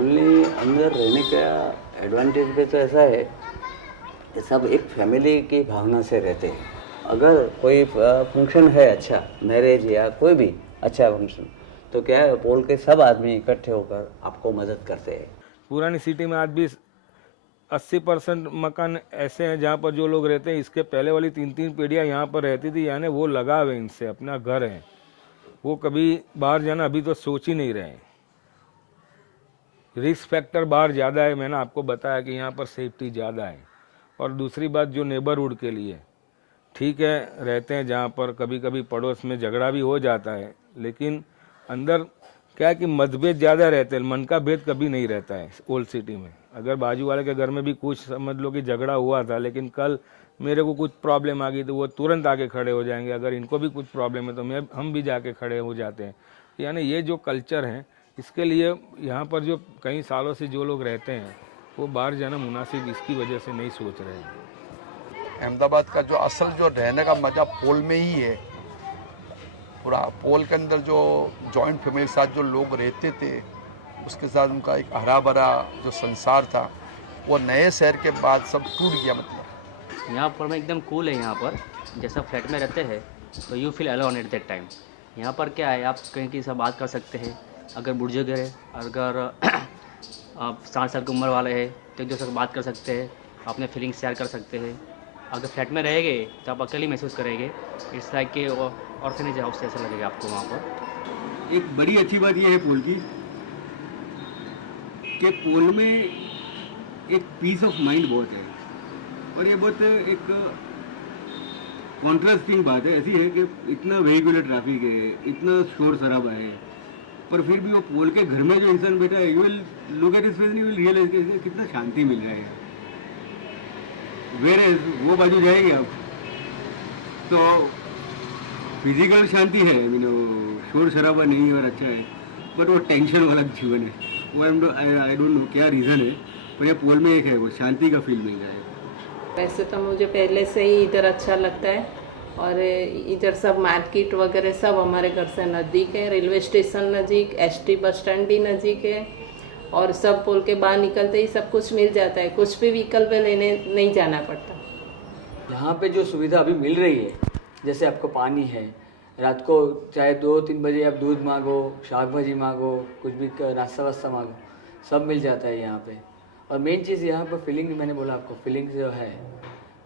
Colony अंदर रहने का एडवांटेज भी तो ऐसा है कि सब एक फैमिली की भावना से रहते हैं। अगर कोई फंक्शन है अच्छा, मैरिज या कोई भी अच्छा फंक्शन, तो क्या है पोल के सब आदमी इकट्ठे होकर आपको मदद करते हैं। पुरानी सिटी में आज भी 80% मकान ऐसे हैं जहाँ पर जो लोग रहते हैं, इसके पहले वाली 3-3 पीढ़ियाँ यहाँ पर रहती थी, यानी वो लगाव है इनसे, अपना घर है, वो कभी बाहर जाना अभी तो सोच ही नहीं रहे। रिस्क फैक्टर बाहर ज़्यादा है, मैंने आपको बताया कि यहाँ पर सेफ्टी ज़्यादा है। और दूसरी बात जो नेबरहुड के लिए ठीक है, रहते हैं जहाँ पर कभी कभी पड़ोस में झगड़ा भी हो जाता है, लेकिन अंदर क्या है कि मतभेद ज़्यादा रहते हैं, मन का भेद कभी नहीं रहता है ओल्ड सिटी में। अगर बाजू वाले के घर में भी कुछ समझ लो कि झगड़ा हुआ था, लेकिन कल मेरे को कुछ प्रॉब्लम आ गई तो वो तुरंत आके खड़े हो जाएंगे। अगर इनको भी कुछ प्रॉब्लम है तो हम भी जाके खड़े हो जाते हैं। यानी ये जो कल्चर है, इसके लिए यहाँ पर जो कई सालों से जो लोग रहते हैं वो बाहर जाना मुनासिब इसकी वजह से नहीं सोच रहे हैं। अहमदाबाद का जो असल जो रहने का मज़ा पोल में ही है। पूरा पोल के अंदर जो जॉइंट फैमिली के साथ जो लोग रहते थे, उसके साथ उनका एक हरा भरा जो संसार था, वो नए शहर के बाद सब टूट गया। मतलब यहाँ पर मैं एकदम कूल है। यहाँ पर जैसा फ्लैट में रहते हैं तो you feel alone at that time. यहाँ पर क्या है, आप कहीं की सब बात कर सकते हैं। अगर बुजुर्ग है, अगर आप 60 साल की उम्र वाले हैं तो एक दूसरे से बात कर सकते हैं, अपने फीलिंग्स शेयर कर सकते हैं। अगर फ्लैट में रहेंगे तो आप अकेले महसूस करेंगे। इट्स लाइक कि ऑर्फनेज हाउस ऐसा लगेगा आपको वहाँ पर। एक बड़ी अच्छी बात यह है पोल की कि पोल में एक पीस ऑफ माइंड बहुत है, और ये बहुत एक कॉन्ट्रास्टिंग बात है। ऐसी है कि इतना वेहिकुलर ट्रैफिक है, इतना शोर शराबा है, पर फिर भी वो पोल के घर में जो इंसान बैठा है, you will look at his face, you will realise कि कितना शांति मिल रहा है। वेर वो बाजू जाएंगे आप तो फिजिकल शांति है, शोर शराबा नहीं और अच्छा है, बट वो टेंशन वाला जीवन है। वो आई डोंट नो क्या रीज़न है, पर ये पोल में एक है, वो शांति का फील मिल जाएगा। वैसे तो मुझे पहले से ही इधर अच्छा लगता है, और इधर सब मार्केट वगैरह सब हमारे घर से नज़दीक है। रेलवे स्टेशन नज़दीक, एसटी बस स्टैंड भी नज़दीक है, और सब पोल के बाहर निकलते ही सब कुछ मिल जाता है, कुछ भी व्हीकल पे लेने नहीं जाना पड़ता। यहाँ पे जो सुविधा अभी मिल रही है, जैसे आपको पानी है, रात को चाहे 2-3 बजे आप दूध मांगो, शाक भाजी मांगो, कुछ भी नाश्ता वास्ता मांगो, सब मिल जाता है यहाँ पे। और मेन चीज़ यहाँ पर फीलिंग, मैंने बोला आपको, फीलिंग जो है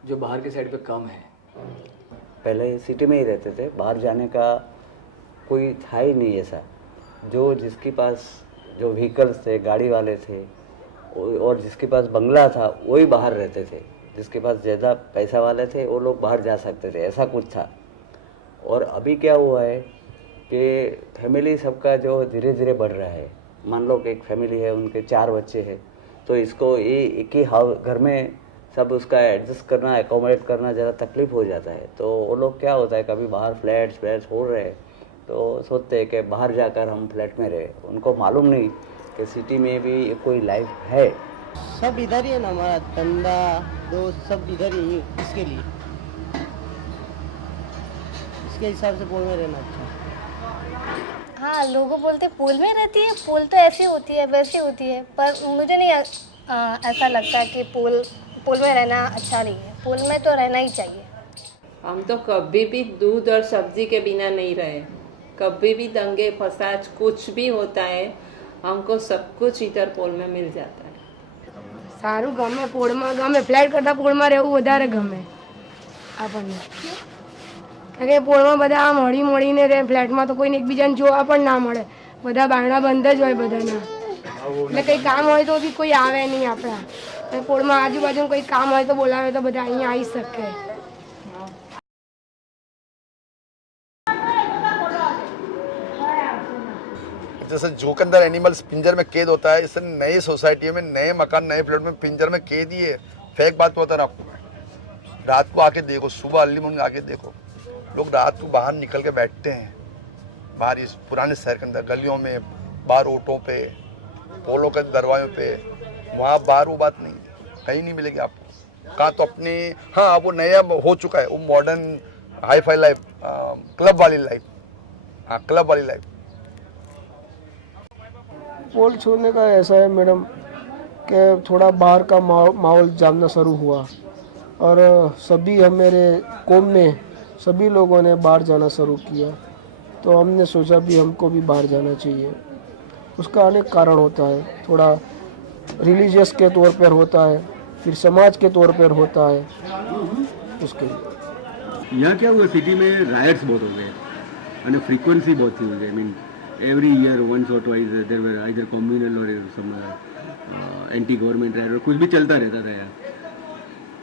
जो बाहर के साइड पे कम है। पहले सिटी में ही रहते थे, बाहर जाने का कोई था ही नहीं ऐसा। जो जिसके पास जो व्हीकल्स थे, गाड़ी वाले थे, और जिसके पास बंगला था वही बाहर रहते थे। जिसके पास ज़्यादा पैसा वाले थे वो लोग बाहर जा सकते थे, ऐसा कुछ था। और अभी क्या हुआ है कि फैमिली सबका जो धीरे धीरे बढ़ रहा है। मान लो कि एक फैमिली है, उनके 4 बच्चे हैं, तो इसको ये एक ही घर में सब उसका एडजस्ट करना, एकोमोडेट करना ज़्यादा तकलीफ हो जाता है। तो वो लोग क्या होता है, कभी बाहर फ्लैट्स हो रहे हैं तो सोचते हैं कि बाहर जाकर हम फ्लैट में रहे। उनको मालूम नहीं कि सिटी में भी कोई लाइफ है। सब इधर ही है ना, हमारा धंधा दोस्त सब इधर ही है। इसके लिए इसके हिसाब से पोल में रहना अच्छा। हाँ, लोगों बोलते पोल में रहती है, पोल तो ऐसी होती है वैसी होती है, पर मुझे नहीं ऐसा लगता है कि पोल में रहना अच्छा नहीं है। पोल में तो रहना ही चाहिए। हम तो कभी भी दूध और सब्जी के बिना नहीं रहे। कभी भी दंगे फसाद कुछ भी होता है, हमको सब कुछ इधर पोल में मिल जाता है। सारू गमे, पोळમાં ગમે, ફ્લેટ કરતાં પોળમાં રહેવું વધારે ગમે આપણને, કારણ કે પોળમાં બધા આમ હળી મળીને રહે। ફ્લેટમાં તો કોઈને એકબીજાને જોવા પણ ના મળે, બધા બારણા બંધ જ હોય બધાના, એટલે કંઈ કામ હોય તો બી કોઈ આવે નહીં આપણા। અને પોળમાં આજુબાજુ કંઈ કામ હોય તો બોલાવે તો બધા અહીંયા આવી શકે। जैसे जू के अंदर एनिमल्स पिंजर में कैद होता है, इससे नई सोसाइटी में, नए मकान, नए फ्लैट में पिंजर में कैद ही है। फेक बात बता रहा आपको मैं। रात को आके देखो, सुबह अर्ली मॉर्निंग आके देखो, लोग रात को बाहर निकल के बैठते हैं, बाहर इस पुराने शहर के अंदर गलियों में, बाहर ऑटो पे, पोलों के दरवाजों पे। वहाँ बाहर वो बात नहीं, कहीं नहीं मिलेगी आपको। कहाँ तो अपनी, हाँ वो नया हो चुका है, वो modern hi fi life, club वाली लाइफ, हाँ क्लब वाली लाइफ। पोल छोड़ने का ऐसा है मैडम कि थोड़ा बाहर का माहौल जानना शुरू हुआ और सभी हमारे कौम में सभी लोगों ने बाहर जाना शुरू किया, तो हमने सोचा भी हमको भी बाहर जाना चाहिए। उसका अनेक कारण होता है, थोड़ा रिलीजियस के तौर पर होता है, फिर समाज के तौर पर होता है। उसके लिए यहाँ क्या हुआ, सिटी में रायट्स बहुत हो गए અને फ्रीक्वेंसी बहुत थी हो गई। I mean every year once और twice there were either communal और सम एंटी गवर्नमेंट राइट और कुछ भी चलता रहता था यार।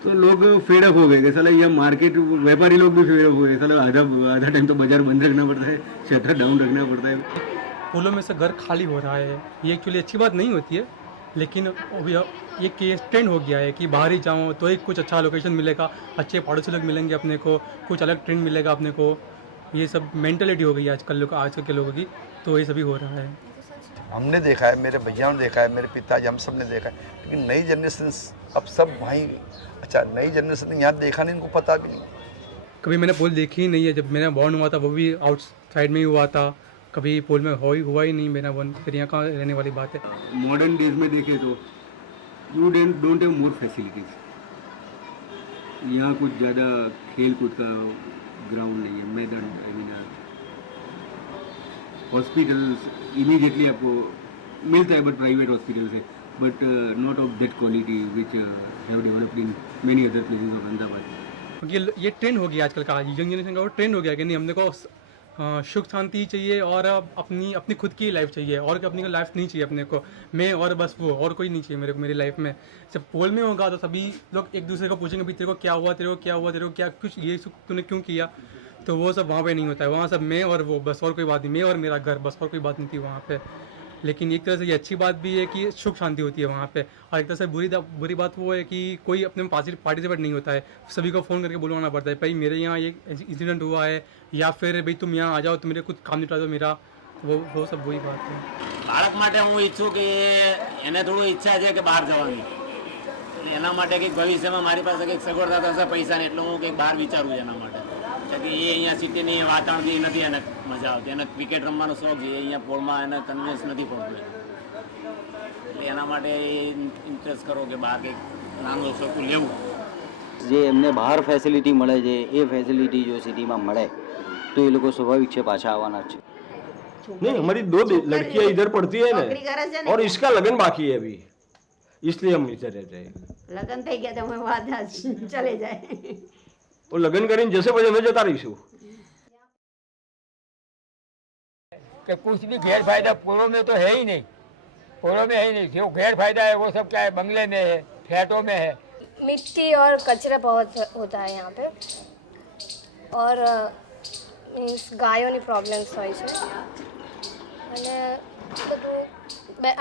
तो लोग फेडअप हो गए कि साला यहाँ मार्केट, व्यापारी लोग भी फेडअप हो गए, साला आधा टाइम तो बाजार बंद रखना पड़ता है, शटर डाउन रखना पड़ता है। पुलों में से घर खाली हो रहा है, ये एक्चुअली अच्छी बात नहीं होती है, लेकिन ये केस ट्रेंड हो गया है कि बाहर ही जाऊँ तो एक कुछ अच्छा लोकेशन मिलेगा, अच्छे पड़ोसी लोग मिलेंगे अपने को, कुछ अलग ट्रेंड मिलेगा अपने को। ये सब मेंटलिटी हो गई है आजकल के लोगों की, तो ये सभी हो रहा है। हमने देखा है, मेरे भैया ने देखा है, मेरे पिताजी, हम सब ने देखा है, लेकिन नई जनरेशन अब सब भाई, अच्छा नई जनरेशन ने यहाँ देखा नहीं, इनको पता भी नहीं। कभी मैंने पुल देखी ही नहीं है, जब मेरा बॉर्न हुआ था वो भी आउटसाइड में ही हुआ था, कभी पुल में हुआ ही नहीं मेरा बॉर्न, फिर यहाँ कहाँ रहने वाली बात है। मॉडर्न डेज में देखें तो you don't have more facilities. यहाँ कुछ ज़्यादा खेल कूद का ग्राउंड नहीं है, मैदान, आई मीन हॉस्पिटल्स इमीडिएटली आपको मिलता है, बट प्राइवेट हॉस्पिटल से, but not of that quality which have developed in many other places of Ahmedabad. क्योंकि ये ट्रेंड हो गया आजकल का, यंग जनरेशन का वो ट्रेंड हो गया कि नहीं, हमने को सुख शांति चाहिए और अपनी खुद की लाइफ चाहिए, और अपनी लाइफ नहीं चाहिए अपने को, मैं और बस वो, और कोई नहीं चाहिए मेरे को मेरी लाइफ में। जब पोल में होगा तो सभी लोग एक दूसरे को पूछेंगे भी तेरे को क्या हुआ, तेरे को क्या हुआ, तेरे को क्या कुछ ये तूने क्यों किया, तो वो सब वहाँ पे नहीं होता है। वहाँ सब मैं और वो बस, और कोई बात नहीं, मैं और मेरा घर बस, और कोई बात नहीं थी वहाँ पे। लेकिन एक तरह से ये अच्छी बात भी है कि सुख शांति होती है वहाँ पे, और एक तरह से बुरी बात वो है कि कोई अपने पार्टिसिपेट नहीं होता है, सभी को फ़ोन करके बुलवाना पड़ता है, भाई मेरे यहाँ ये इंसिडेंट हुआ है, या फिर भाई तुम यहाँ आ जाओ, तुम मेरे कुछ काम निपटा दो मेरा, वो सब वही बात है। બાળક માટે હું ઈચ્છું કે એને થોડું ઈચ્છા છે કે બહાર જવાની, એના માટે કંઈક ભવિષ્યમાં મારી પાસે કંઈક સગવડતા થશે પૈસાની, એટલે હું કંઈક બહાર વિચારું એના માટે કે એ અહીંયા સિટીની વાતાવરણ બી નથી, એને મજા આવતી, એને ક્રિકેટ રમવાનો શોખ છે, અહીંયા પોળમાં એને કન્વિન્સ નથી પડતું, એટલે એના માટે ઇન્ટરેસ્ટ કરો કે બહાર કંઈક નાનું સરખું લેવું। જે એમને બહાર ફેસિલિટી મળે છે એ ફેસિલિટી જો સિટીમાં મળે તો એ લોકો સ્વાભાવિક છે પાછા આવવાના છે। नहीं, हमारी 2 लड़कियां इधर पढ़ती है ना, और इसका लगन बाकी है अभी, इसलिए हम इधर रहते हैं। लगन થઈ ગયા તો હું चले जाए, और लगन કરીને जैसे बजे मैं जता रहीશું कि कुछ भी गैर फायदा पुलों में तो है ही नहीं, पुलों में है ही नहीं। जो गैर फायदा है वो सब क्या है, बंगले में है, फ्लैटों में है। मिट्टी और कचरा बहुत होता है यहाँ पे, और मीन्स ગાયોની પ્રોબ્લેમ્સ હોય છે, અને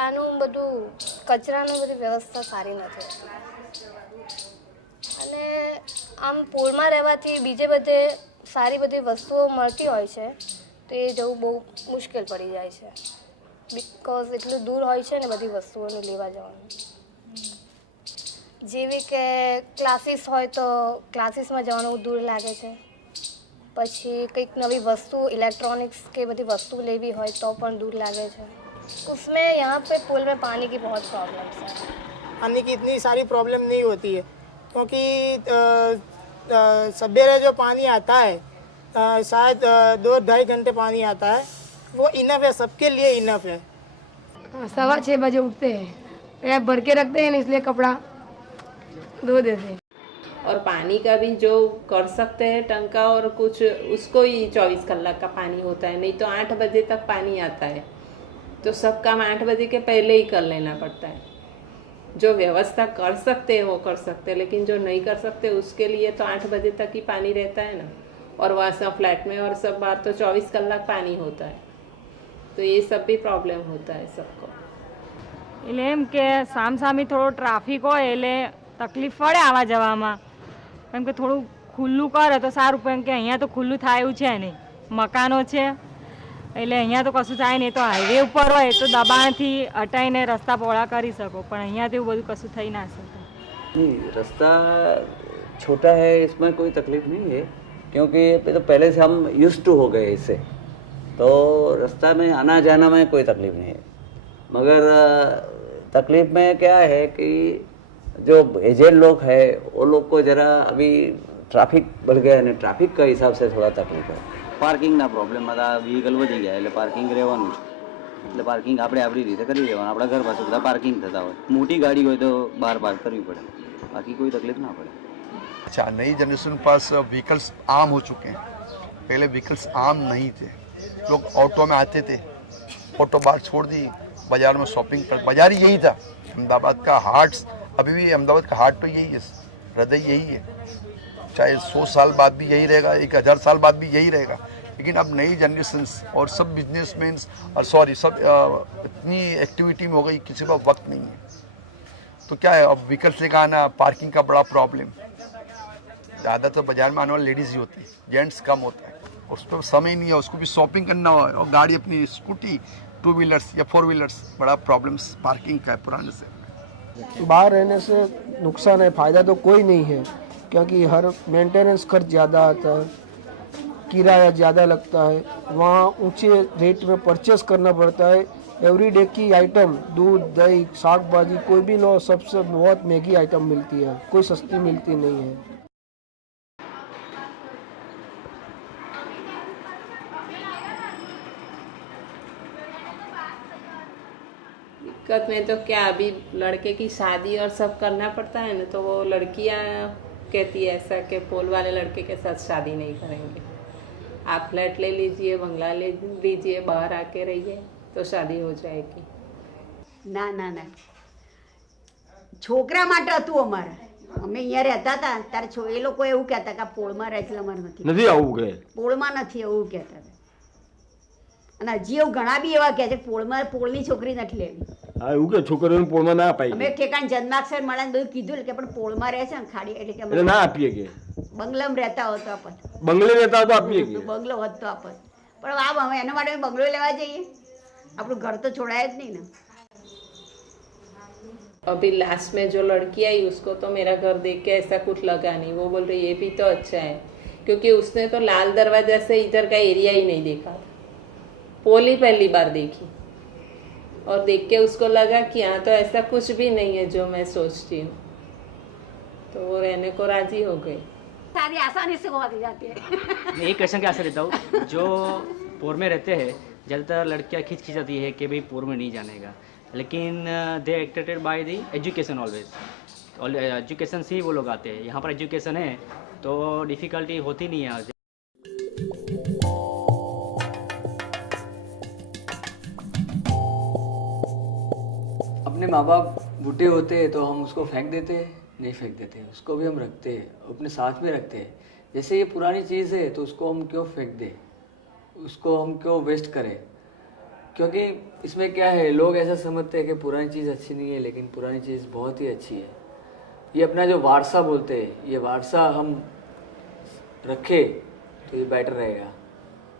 આનું બધું કચરાનું બધી વ્યવસ્થા સારી નથી, અને આમ પોળમાં રહેવાથી બીજે બધે સારી બધી વસ્તુઓ મળતી હોય છે, તો એ જવું બહુ મુશ્કેલ પડી જાય છે, બિકોઝ એટલું દૂર હોય છે ને બધી વસ્તુઓને લેવા જવાનું। જેવી કે ક્લાસીસ હોય તો ક્લાસીસમાં જવાનું દૂર લાગે છે, પછી કંઈક નવી वस्तु इलेक्ट्रॉनिक्स के बड़ी वस्तु लेवी हो तो पण दूर लगे है। उसमें यहाँ पे पुल में पानी की बहुत प्रॉब्लम्स है। पानी की इतनी सारी प्रॉब्लम नहीं होती है, क्योंकि सवेरे जो पानी आता है शायद 2-2.5 घंटे पानी आता है, वो इनफ है, सबके लिए इनफ है। 6:15 बजे उठते हैं, भर के रखते हैं, इसलिए कपड़ा धो देते हैं। और पानी का भी जो कर सकते हैं टंका और कुछ, उसको ही 24 कलाक का पानी होता है, नहीं तो 8 बजे तक पानी आता है, तो सब काम 8 बजे के पहले ही कर लेना पड़ता है। जो व्यवस्था कर सकते हैं वो कर सकते हैं, लेकिन जो नहीं कर सकते उसके लिए तो 8 बजे तक ही पानी रहता है ना, और वहाँ सब फ्लैट में और सब बार तो 24 कलाक पानी होता है, तो ये सब भी प्रॉब्लम होता है सबको। એટલે એમ કે સામસામી થોડો ટ્રાફિક હોય એટલે તકલીફ પડે આવા જવામાં, એમ કે થોડું ખુલ્લું કરે તો સારું, પણ કે અહીંયા તો ખુલ્લું થાય એવું છે નહીં, મકાનો છે એટલે અહીંયા તો કશું થાય નહીં, તો હાઈવે ઉપર હોય તો દબાણથી હટાઈને રસ્તા પહોળા કરી શકો, પણ અહીંયા તો એવું બધું કશું થઈ ના શકે। नहीं, रास्ता छोटा है, इसमें कोई तकलीफ नहीं है, क्योंकि तो पहले से हम यूज्ड टू हो गए इससे, तो रास्ता में आना जाना में कोई तकलीफ नहीं है। मगर तकलीफ में क्या है कि जो एजेड लोग है वो लोग को जरा अभी ट्राफिक बढ़ गया है, ट्राफिक का हिसाब से थोड़ा तकलीफ है. પાર્કિંગના પ્રોબ્લેમ હતા, વ્હીકલ વધી ગયા એટલે પાર્કિંગ રહેવાનું છે. એટલે પાર્કિંગ આપણે આપણી રીતે કરી લેવાનું. આપણા ઘર પાસે બધા પાર્કિંગ થતા હોય. મોટી ગાડી હોય તો બહાર પાર્ક કરવી પડે, બાકી કોઈ તકલીફ ના પડે. अच्छा, नई जनरेशन के पास व्हीकल्स आम हो चुके हैं. पहले व्हीकल्स आम नहीं थे. लोग ऑटो में आते थे, ऑटो बाहर छोड़ दी, बाजार में शॉपिंग कर. बाजार ही यही था. अहमदाबाद का हार्ट, अभी भी अहमदाबाद का हार्ट तो यही है, हृदय यही है. चाहे 100 साल बाद भी यही रहेगा, 1000 साल बाद भी यही रहेगा. लेकिन अब नई जनरेशन्स और सब बिजनेसमैन्स और सब इतनी एक्टिविटी में हो गई, किसी का वक्त नहीं है. तो क्या है, अब व्हीकल्स लेकर आना, पार्किंग का बड़ा प्रॉब्लम. ज़्यादा तो बाजार में आने वाले लेडीज़ ही होती है, जेंट्स कम होता है. उस पर समय नहीं है, उसको भी शॉपिंग करना हो और गाड़ी अपनी स्कूटी 2 व्हीलर्स या 4 व्हीलर्स, बड़ा प्रॉब्लम्स पार्किंग का है पुराने से. बाहर रहने से नुकसान है, फ़ायदा तो कोई नहीं है, क्योंकि हर मेंटेनेंस खर्च ज़्यादा आता है, किराया ज़्यादा लगता है, वहाँ ऊंचे रेट में परचेस करना पड़ता है. एवरीडे की आइटम, दूध, दही, साग भाजी, कोई भी लो, सबसे बहुत महंगी आइटम मिलती है, कोई सस्ती मिलती नहीं है. दिक्कत में तो क्या, अभी लड़के की शादी और सब करना पड़ता है ना, तो वो लड़कियां कहती है ऐसा कि पोल वाले लड़के के साथ शादी नहीं करेंगे. आप फ्लैट ले लीजिए, बंगला ले लीजिए, बाहर आके रहिए तो शादी हो जाएगी. ના ના ના, છોકરા માટે હતું અમારે. અમે અહીંયા રહેતા હતા ત્યારે એ લોકો એવું કહેતા કે આ પોળમાં રહે છે અમારે નથી આવું કે પોળમાં નથી એવું કહેતા હતા. અને હજી એવું ઘણા બી એવા કહે છે પોળની છોકરી નથી લેવી. હા, એવું કે છોકરીઓને પોળમાં ના અપાય. અમે ઠેકાણ જન્માક્ષર મળે બધું કીધું કે પણ પોળમાં રહે છે ને ખાડી, એટલે કે એટલે ના આપીએ કે બંગલામાં રહેતા હોય તો આપત, બંગલે રહેતા હોય તો આપીએ કે બંગલો હોત તો આપત. પણ આ હવે એના માટે બંગલો લેવા જઈએ, આપણું ઘર તો છોડાય જ નહીં ને. अभी लास्ट में जो लड़की आई उसको तो मेरा घर देख के ऐसा कुछ लगा नहीं. वो बोल रही ये भी तो अच्छा है, क्योंकि उसने तो लाल दरवाजा से इधर का एरिया ही नहीं देखा था, पोल ही पहली बार देखी. और देख के उसको लगा कि यहाँ तो ऐसा कुछ भी नहीं है जो मैं सोचती हूँ, तो वो रहने को राजी हो गई. शादी आसानी से हो जाती है. मैं एक क्वेश्चन क्या देता हूँ, जो पोर में रहते हैं ज़्यादातर लड़कियाँ खींच जाती है कि भाई पोर में नहीं जाने का, लेकिन they attracted by the education always. Education से ही वो लोग आते हैं. यहाँ पर एजुकेशन है तो डिफ़िकल्टी होती नहीं है. अपने माँ बाप बूढ़े होते हैं तो हम उसको फेंक देते हैं? नहीं फेंक देते, उसको भी हम रखते हैं, अपने साथ में रखते हैं. जैसे ये पुरानी चीज़ है तो उसको हम क्यों फेंक दें, उसको हम क्यों वेस्ट करें? क्योंकि इसमें क्या है, लोग ऐसा समझते हैं कि पुरानी चीज़ अच्छी नहीं है, लेकिन पुरानी चीज़ बहुत ही अच्छी है. ये अपना जो वारसा बोलते हैं, ये वारसा हम रखें तो ये बेटर रहेगा.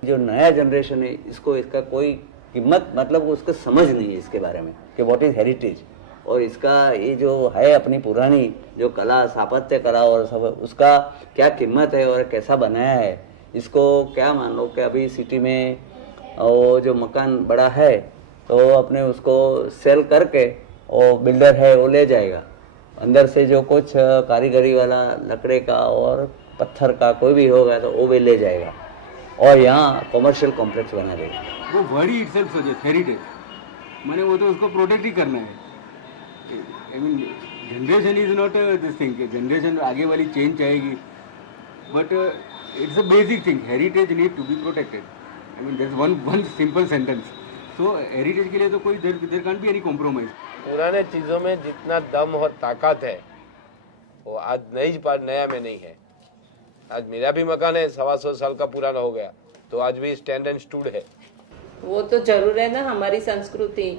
जो नया जनरेशन है इसको इसका कोई कीमत, मतलब उसको समझ नहीं है इसके बारे में कि व्हाट इज़ हेरिटेज. और इसका ये जो है अपनी पुरानी जो कला, स्थापत्य कला और सब, उसका क्या कीमत है और कैसा बनाया है. इसको क्या मान लो कि अभी सिटी में वो जो मकान बड़ा है तो अपने उसको सेल करके वो बिल्डर है वो ले जाएगा, अंदर से जो कुछ कारीगरी वाला लकड़े का और पत्थर का कोई भी होगा तो वो भी ले जाएगा और यहाँ कॉमर्शियल कॉम्प्लेक्स बना देगा. वो वर्ड ही इटसेल्फ सजेस्ट हेरिटेज, मैंने वो तो उसको प्रोटेक्ट ही करना है. I mean generation is not this thing, generation आगे वाली चेंज आएगी, but it's a basic thing. Heritage need to be protected. I mean that's one simple sentence. So heritage के लिए तो कोई there can't be any compromise. पुराने चीज़ों में जितना दम और ताकत है वो आज नया में नहीं है. आज मेरा भी मकान है 125 साल का पुराना हो गया तो आज भी स्टैंड एंड स्टूड है. वो तो जरूर है ना, हमारी संस्कृति.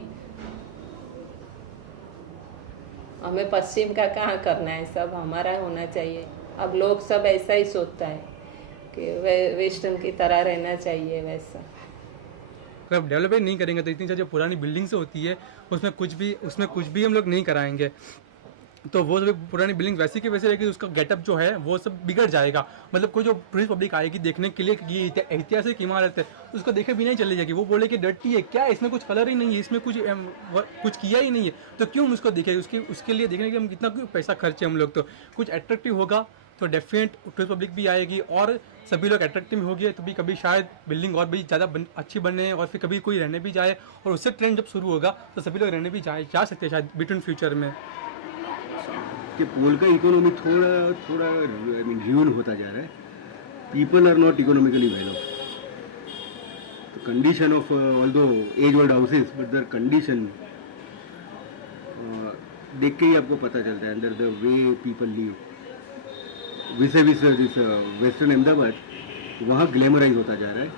हमें पश्चिम का कहाँ करना है, सब हमारा होना चाहिए. अब लोग सब ऐसा ही सोचता है कि वेस्टर्न की तरह रहना चाहिए वैसा. अगर आप डेवलपमेंट नहीं करेंगे तो इतनी जो पुरानी बिल्डिंग्स होती है उसमें कुछ भी हम लोग नहीं कराएंगे. तो वो सब पुरानी बिल्डिंग वैसी की वैसे रहेगी, उसका गेटअप जो है वो सब बिगड़ जाएगा। मतलब कोई जो टूरिस्ट पब्लिक आएगी देखने के लिए कि ये ऐतिहासिक इमारत है, उसको देखे भी नहीं चली जाएगी, वो बोले कि डर्टी है, क्या इसमें कुछ कलर ही नहीं है, इसमें कुछ किया ही नहीं है, तो क्यों हम उसको देखेंगे? उसके लिए देखने के हम कितना पैसा खर्चे हम लोग। तो कुछ अट्रैक्टिव होगा तो डेफिनेट टूरिस्ट पब्लिक भी आएगी और सभी लोग अट्रैक्टिव हो गए तो भी कभी शायद बिल्डिंग और भी ज़्यादा अच्छी बने और फिर कभी कोई रहने भी जाए, और उससे ट्रेंड जब शुरू होगा तो सभी लोग रहने भी जा सकते हैं शायद बिटवीन फ्यूचर में। कि पोल का इकोनॉमी थोड़ा आई मीन रियून होता जा रहा है। People are not economically well off. The condition of although as old houses but their condition देख के ही आपको पता चलता है अंदर द वे पीपल लिव। विसे दिस वेस्टर्न अहमदाबाद वहाँ ग्लैमराइज होता जा रहा है।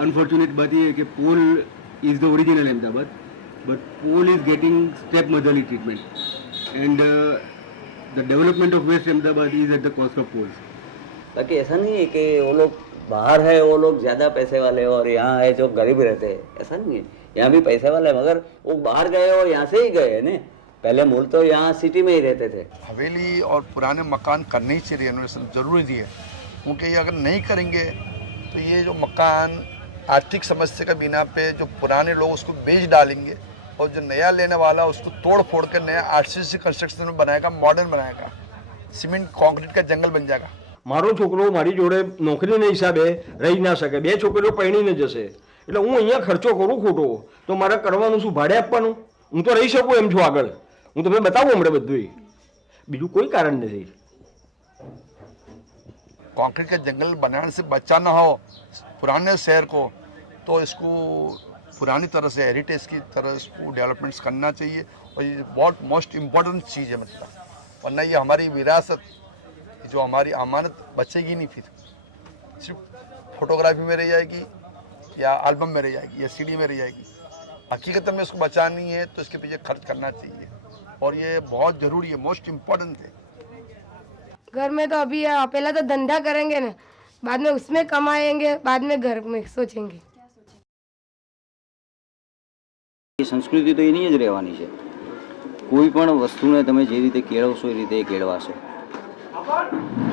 अनफॉर्चुनेट बात ये है कि pol is the original Ahmedabad, but Pole is getting stepmotherly treatment, and the development of West Ahmedabad is at the cost of Poles. बाकी ऐसा नहीं है कि वो लोग बाहर है वो लोग ज़्यादा पैसे वाले और यहाँ है जो गरीब रहते हैं, ऐसा नहीं है। यहाँ भी पैसे वाले हैं मगर वो बाहर गए और यहाँ से ही गए हैं। पहले मूल तो यहाँ सिटी में ही रहते थे। हवेली और पुराने मकान करने ही चाहिए, रेनोवेशन जरूरी है, क्योंकि ये अगर नहीं करेंगे तो ये जो मकान आर्थिक समस्या के बिना पे जो पुराने लोग उसको बेच डालेंगे और जो नया लेने वाला उसको तोड़ फोड़ कर नया आरसीसी कंस्ट्रक्शन में बनाएगा, मॉडर्न बनाएगा, सीमेंट कंक्रीट का जंगल बन जाएगा। મારો છોકરો મારી જોડે નોકરીના હિસાબે રહી ના શકે, બે છોકરીઓ પરણીને જશે, એટલે હું અહીંયા ખર્ચો કરું ખોટો તો મારે કરવાનું શું? ભાડે આપવાનું? હું તો રહી શકું એમ છું આગળ, હું તમને બતાવું હમણાં બધું, બીજું કોઈ કારણ નથી। कंक्रीट का जंगल बनाने से बचाना हो पुराने शहर को तो इसको पुरानी तरह से हेरिटेज की तरह इसको डेवलपमेंट्स करना चाहिए, और ये बहुत मोस्ट इम्पोर्टेंट चीज़ है। मतलब वरना ये हमारी विरासत जो हमारी अमानत बचेगी नहीं, फिर सिर्फ फोटोग्राफी में रह जाएगी या एल्बम में रह जाएगी या सीडी में रह जाएगी। हकीकत में इसको बचानी है तो इसके पीछे खर्च करना चाहिए, और ये बहुत ज़रूरी है, मोस्ट इम्पोर्टेंट है। घर में तो अभी पहले तो धंधा करेंगे ना, बाद में उसमें कमाएंगे, बाद में घर में सोचेंगे। संस्कृति तो एनी ज રહેવાની છે। કોઈ પણ વસ્તુને તમે જે રીતે કેળવશો એ રીતે કેળવાશે।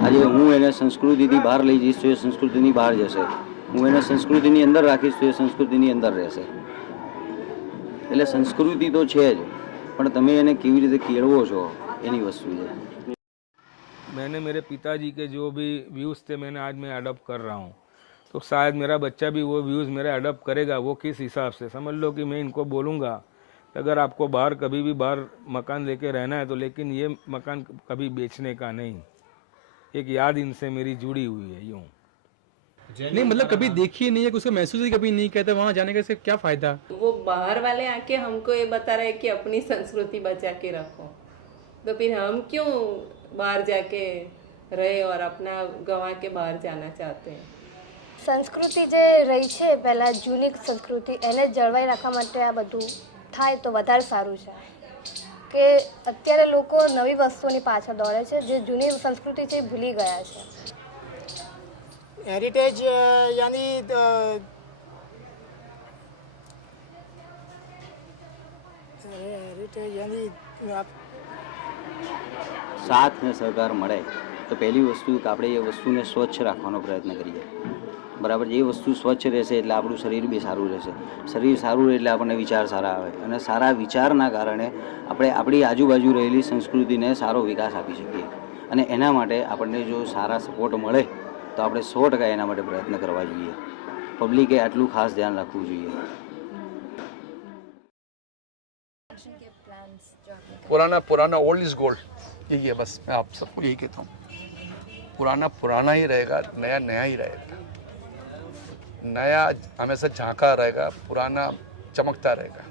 આજે હું એને સંસ્કૃતિથી બહાર લઈ જઈશ તો એ સંસ્કૃતિની બહાર જશે, હું એને સંસ્કૃતિની અંદર રાખીશ તો એ સંસ્કૃતિની અંદર રહેશે। એટલે સંસ્કૃતિ તો છે જ, પણ તમે એને કેવી રીતે કેળવો છો એની વસ્તુ છે। मैंने मेरे पिताजी के जो भी व्यूज़ थे मैंने आज मैं अडॉप्ट कर रहा हूँ, तो शायद मेरा बच्चा भी वो व्यूज़ मेरा अडॉप्ट करेगा। वो किस हिसाब से, समझ लो कि मैं इनको बोलूँगा अगर आपको बाहर कभी भी बाहर मकान लेके रहना है तो लेकिन ये मकान कभी बेचने का नहीं, एक याद इनसे मेरी जुड़ी हुई है। यूँ नहीं मतलब कभी देखी नहीं है, उसको महसूस ही कभी नहीं कहते, वहाँ जाने का इससे क्या फ़ायदा? वो बाहर वाले आके हमको ये बता रहे हैं कि अपनी संस्कृति बचा के रखो, तो फिर हम क्यों बाहर जाके रहे और अपना गंवा के बाहर जाना चाहते हैं? સંસ્કૃતિ જે રહી છે પહેલાં જૂની સંસ્કૃતિ એને જળવાઈ રાખવા માટે આ બધું થાય તો વધારે સારું છે, કે અત્યારે લોકો નવી વસ્તુઓની પાછળ દોડે છે, જે જૂની સંસ્કૃતિ છે એ ભૂલી ગયા છે। हेरिटेज यानी हेरिटेज यानी आप સાથ ને સહકાર મળે તો પહેલી વસ્તુ કે આપણે એ વસ્તુને સ્વચ્છ રાખવાનો પ્રયત્ન કરીએ। બરાબર, એ વસ્તુ સ્વચ્છ રહેશે એટલે આપણું શરીર બી સારું રહેશે, શરીર સારું રહે એટલે આપણને વિચાર સારા આવે, અને સારા વિચારના કારણે આપણે આપણી આજુબાજુ રહેલી સંસ્કૃતિને સારો વિકાસ આપી શકીએ। અને એના માટે આપણને જો સારા સપોર્ટ મળે તો આપણે 100% એના માટે પ્રયત્ન કરવા જોઈએ। પબ્લિકે આટલું ખાસ ધ્યાન રાખવું જોઈએ। पुराना पुराना ओल्ड इज गोल्ड, यही है बस। मैं आप सबको यही कहता हूँ, पुराना पुराना ही रहेगा, नया नया ही रहेगा। नया हमेशा झांका रहेगा, पुराना चमकता रहेगा।